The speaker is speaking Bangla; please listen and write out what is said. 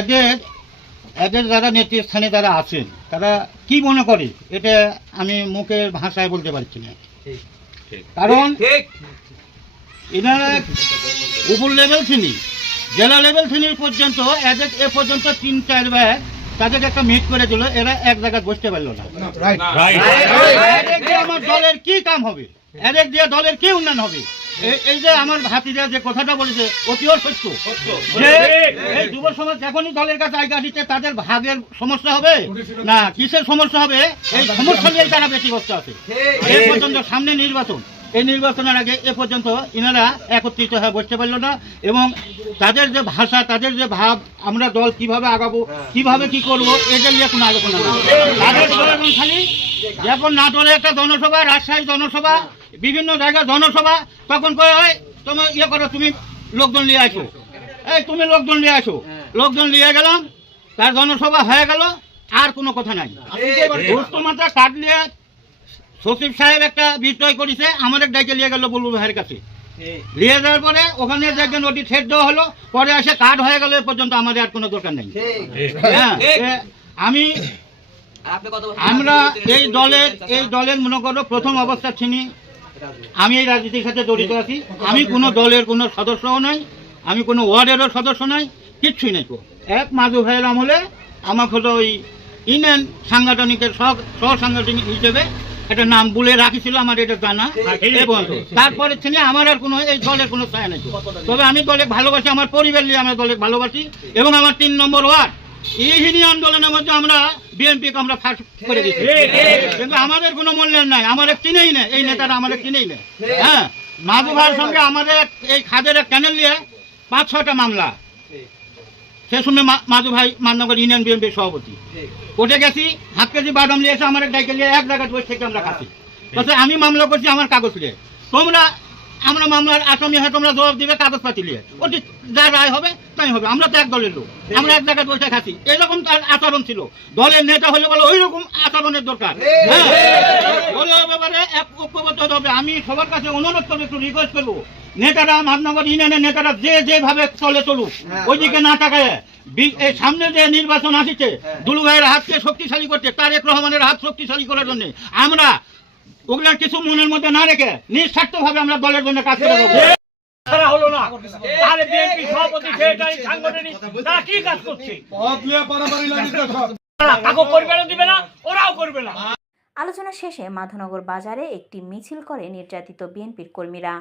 এদের এদের যারা নেতৃস্থানে যারা আছেন তারা কি মনে করে এটা আমি মুখের ভাষায় বলতে পারছি না। কারণ এনারা উপর লেভেল শ্রেণী জেলা লেভেল শ্রেণীর পর্যন্ত এদের এ পর্যন্ত ৩-৪ বার তাদেরকে একটা মিট করে দিল, এরা এক জায়গায় বসতে পারলো না। এদের দিয়ে আমার দলের কি কাম হবে, এদের দিয়ে দলের কি উন্নয়ন হবে? এই যে আমার ভাতিজা যে কথাটা বলেছে অতিও সত্য, যে এই যুব সমাজ যখনই দলের কাছে আইকা দিচ্ছে তাদের ভাগের সমস্যা হবে না কিসের সমস্যা হবে, এই সমস্যা নিয়ে তারা ব্যতিগ্রস্ত আছে। এ পর্যন্ত সামনে নির্বাচন, এই নির্বাচনের আগে এ পর্যন্ত ইনারা একত্রিত হয়ে বসতে পারল না। এবং তাদের যে ভাষা, তাদের যে ভাব, আমরা দল কিভাবে আগাবো, কিভাবে কি করব, এটা নিয়ে কোনো আলোচনা নেই। তাদের দল খালি যখন নাটোরে একটা জনসভা, রাজশাহী জনসভা, বিভিন্ন জায়গায় জনসভা, তখন কয়ে হয় তুমি ইয়ে করো, তুমি লোকজন নিয়ে আসো, এই তুমি লোকজন নিয়ে আসো, লোকজন নিয়ে গেলাম, তার জনসভা হয়ে গেল, আর কোনো কথা নাই। মাত্রা কাটলিয়ে সচিব সাহেব একটা বিক্রয় করেছে, আমাদের ডাইকে নিয়ে গেল বুলবুল ভাইয়ের কাছে, নিয়ে যাওয়ার পরে ওখানে যে নোটিশ ছেড়ে দেওয়া হলো, পরে এসে কার্ড হয়ে গেল, এ পর্যন্ত আমাদের আর কোনো দরকার নেই। হ্যাঁ, আমরা এই দলের মনে করো প্রথম অবস্থা ছিনি, আমি এই রাজনীতির সাথে জড়িত আছি। আমি কোনো দলের কোনো সদস্যও নাই, আমি কোনো ওয়ার্ডেরও সদস্য নাই, কিচ্ছুই নাই। এক মাজু ভাইয়ের আমলে আমাকে হলো ওই ইউনিয়ন সাংগঠনিকের সহ সাংগঠনিক হিসেবে একটা নাম বলে রাখিছিল, আমার এটা জানা। তারপরে থেকে আমার আর কোনো এই দলের কোনো ছায়া নেই। তবে আমি দলে ভালোবাসি, আমার পরিবার নিয়ে আমরা দলে ভালোবাসি। এবং আমার ৩ নম্বর ওয়ার্ড এই হিন্দু আন্দোলনের মধ্যে আমরা বিএনপিকে আমরা ফাঁস করে দিচ্ছি, কিন্তু আমাদের কোনো মূল্যায়ন নাই, আমাদের চিনেই না, এই নেতারা আমাদের চিনেই না। হ্যাঁ, মাজু ভাইয়ের সঙ্গে আমাদের এই খাদের ক্যানেল নিয়ে ৫-৬টা মামলা, সে সময় মাজু ভাই মাননগর ইউনিয়ন বিএনপির সভাপতি, কোর্টে গেছি, 7 কেজি বাদাম নিয়ে এসে আমার ডাইকে নিয়ে এক জায়গায় বসে থেকে আমরা খাচ্ছি। তাছাড়া আমি মামলা করছি আমার কাগজ নিয়ে, আমরা মামলার আসামি হয়, তোমরা জবাব দিবে কাগজপাতি নিয়ে, ওটি যা রায় হবে তাই হবে। আমরা তো এক দলের লোক, আমরা এক জায়গায় বসে খাচ্ছি, এরকম তার আচরণ ছিল। দলের নেতা হলে বলে ওই রকম আচরণের দরকার। দলের ব্যাপারে এক ঐক্যবদ্ধ হতে হবে। আমি সবার কাছে অনুরোধ করবো, একটু রিকোয়েস্ট করবো, নেতারা মাননগর ইউনিয়নের নেতারা যেভাবে চলুক, ওইদিকে না তাকায় এই সামনে যে নির্বাচন আসছে, দুলু ভাইয়ের হাতকে শক্তিশালী করতে, তারেক রহমানের হাত শক্তিশালী করার জন্য আমরা ওগুলার কিছু মনের মধ্যে না রেখে নিঃস্বার্থ ভাবে আমরা দলের জন্য কাজ করে যাবো। হলো না, তাহলে বিএনপি সভাপতি সেটাই সাংগঠনিক তারা কি কাজ করছে, কাকু করবে না, দিবে না, ওরাও করবে না। আলোচনা শেষে মাধবনগর বাজারে একটি মিছিল করে নির্যাতিত বিএনপির কর্মীরা।